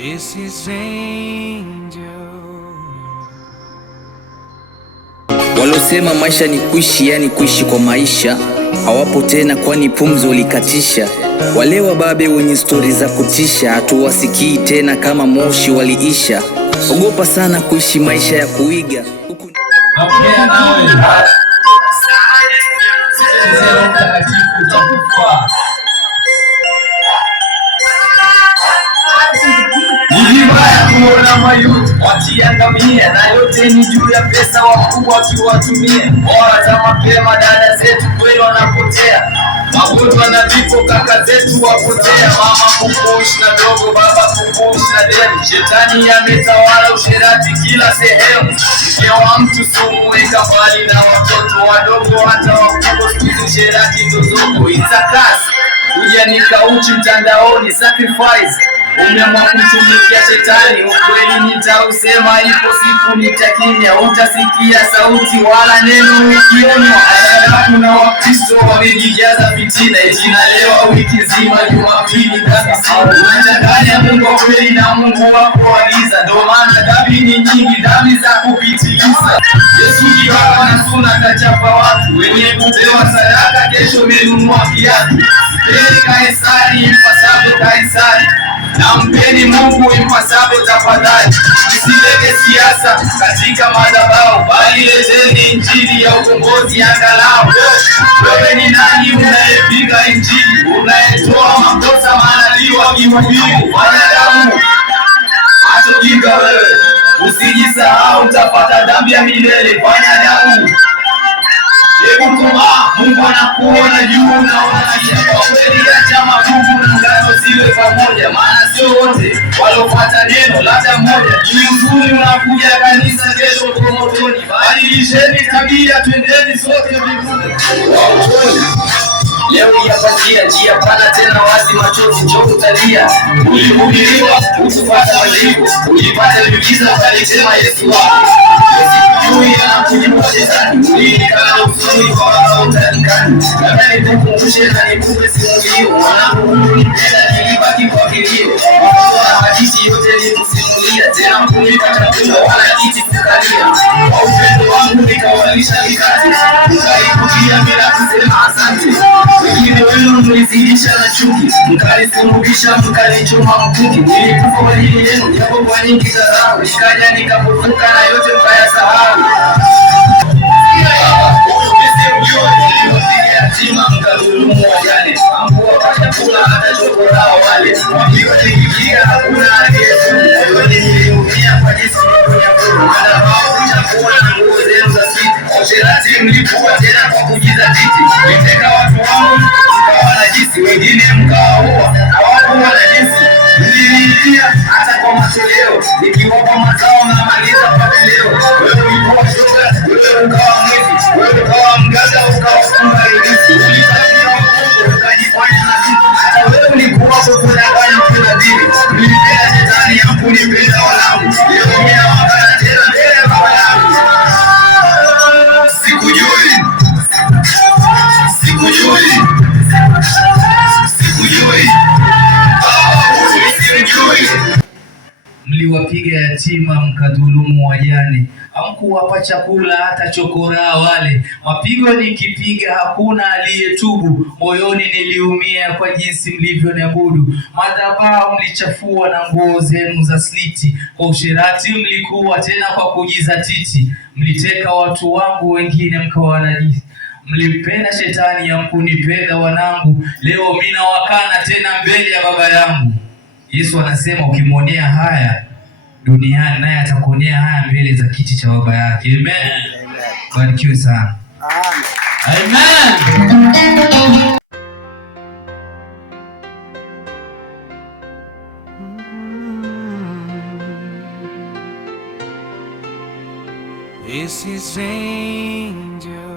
This is angel. Walosema maisha ni kuishi, yani kuishi kwa maisha, hawapo tena, kwani pumzi ulikatisha. Wale wababe wenye stori za kutisha, hatuwasikii tena, kama moshi waliisha. Ogopa sana kuishi maisha ya kuiga. Kuona mayuti wakiangamia, na yote ni juu ya pesa, wakubwa wakiwatumia. Bora za mapema, dada zetu kweli wanapotea. Magonjwa na vifo, kaka zetu wapotea. Mama kupush na dogo, baba kupush na demu. Shetani ametawala usherati kila sehemu. Mke wa mtu sumu, weka mbali na watoto wadogo, hata wakubwa. Siku usherati ndozoko, itakasi ujanika uchi mtandaoni, sacrifice umeamua kutumikia shetani. Ukweli nitausema, ipo siku nitakimya. Utasikia sauti wala neno ukionywa. Kuna Wakristo wamejijaza fitina, inalewa wiki nzima, Jumapili dhambi sana. Unachanganya Mungu wa kweli na Mungu wako wa giza, ndio maana dhambi ni nyingi, dhambi za kupitiliza. Yesu kibaba na suna kachapa watu wenye kupewa sadaka, kesho menunua kiatu. Mpeni Kaisari impasavyo Kaisari, na mpeni Mungu impasavyo tafadhali. Msilete siasa katika madhabahu, bali leteni injili ya ukombozi angalau. Wewe ni nani unayepiga injili, unayetoa makosa manabii wakihubiri? Wanadamu acha jinga wewe, usijisahau utapata dhambi ya milele. Fanya damu, hebu koma, Mungu anakuona juu na unashika kweli. Acha magugu na ngano ziwe pamoja, maana sio wote walofuata neno, labda mmoja. Ni uzuri unakuja kanisa, kesho uko motoni. Badilisheni tabia, twendeni sote mbinguni. Leo yapatia njia pana tena wazi, machozi njoo utalia. Ulihubiriwa usipata majibu, ulipata miujiza ukalisema Yesu wako. Yeye anakujua shetani, ulikana usoni kwa wao utanikani. Labda nikukumbushe na nikupe simulizi, mwanangu nilipenda nilibaki kwa kilio. Kwa hadithi yote nikusimulia, tena mkulipa chakula wala kiti kukalia. Kwa upendo wangu nikawalisha mikate, ukaikulia bila kusema asante. Wengine wenu mlizidisha na chuki, mkanisulubisha, mkanichoma mkuki. Nilikufa kwa ajili yenu, japo kwa nyingi za dhambi, nikaja nikafufuka na yote mkayasahau. Yatima mkadhulumu wajane, ambao watakula hata chokorao wale. Wakiwa nikipiga hakuna aliyesumu, yote niliumia kwa jinsi nilivyonyakuru. Madhabahu kuchafua na nguo zenu za siti, usherati mlikuwa tena kwa kujizatiti. Mliteka watu wangu mkawa najisi, wengine mkawaua hawakuwa najisi. Mliniitia hata kwa matoleo, nikiwapa mazao na maliza patileo. Wewe ulikuwa shoga, wewe ukawa mwizi, wewe ukawa mganga, ukawafunga ilisi. Ulitaka ukajifanya nabii, hata wewe ulikuwa kudanganya kila dini. Mlipenda shetani, hakunipenda wanangu. Leo mimi nawakana tena mbele ya baba yangu. Sikujui, sikujui, sikujui, mliwapiga yatima mkadhulumu wajane, hamkuwapa chakula hata chokora wale. Mapigo nikipiga hakuna aliyetubu, moyoni niliumia kwa jinsi mlivyoniabudu. Madhabahu mlichafua na nguo zenu za sliti, kwa usherati mlikuwa tena kwa kujizatiti. Mliteka watu wangu wengine mkawa najisi. Mlimpenda shetani, hamkunipenda wanangu. Leo mimi nawakana tena mbele ya baba yangu. Yesu anasema ukimwonea haya duniani, naye atakuonea haya mbele za kiti cha baba yake. Amen. Barikiwe sana. Amen. This is angel.